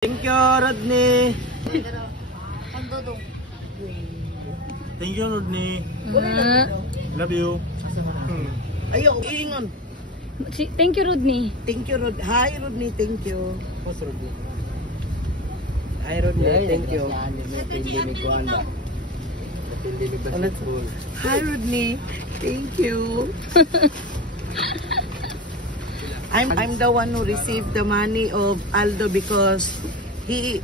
Thank you, Rodney. Thank you, Rodney. Love you. Ayo, ingon. Thank you, Rodney. Thank you, Rodney. Hi, Rodney. Thank you. What's Rodney? Hi, Rodney. Thank you. Hi, Rodney. Thank you. I'm the one who received the money of Aldo because he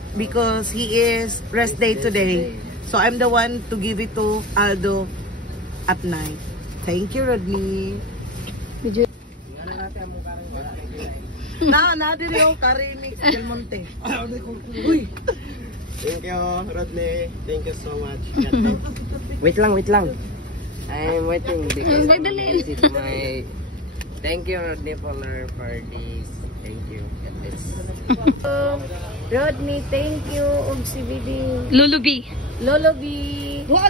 is rest day today. So I'm the one to give it to Aldo at night. Thank you, Rodney. Na diri yung Karini Del Monte. Uy. Thank you, Rodney. Thank you so much. Wait lang. I'm waiting because this is my... Thank you, Rodney, for this. Thank you. Rodney, thank you. Og si Bibi. Lulubi. Dua.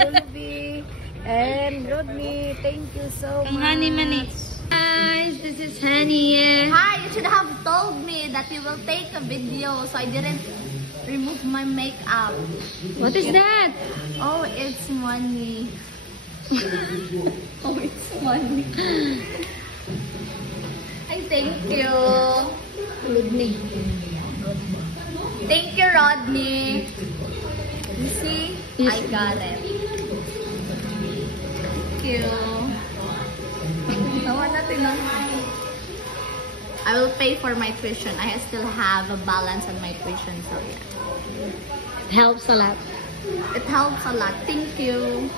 Lulubi. And Rodney, thank you so much. Honey Mani. Guys, this is Honey. Hi, you should have told me that you will take a video so I didn't remove my makeup. What is that? Oh, it's money. Oh, it's money. I thank you. Rodney. Thank you, Rodney. You see? Yes. I got it. Thank you. I will pay for my tuition. I still have a balance on my tuition, so yeah. Helps a lot. It helps a lot. Thank you.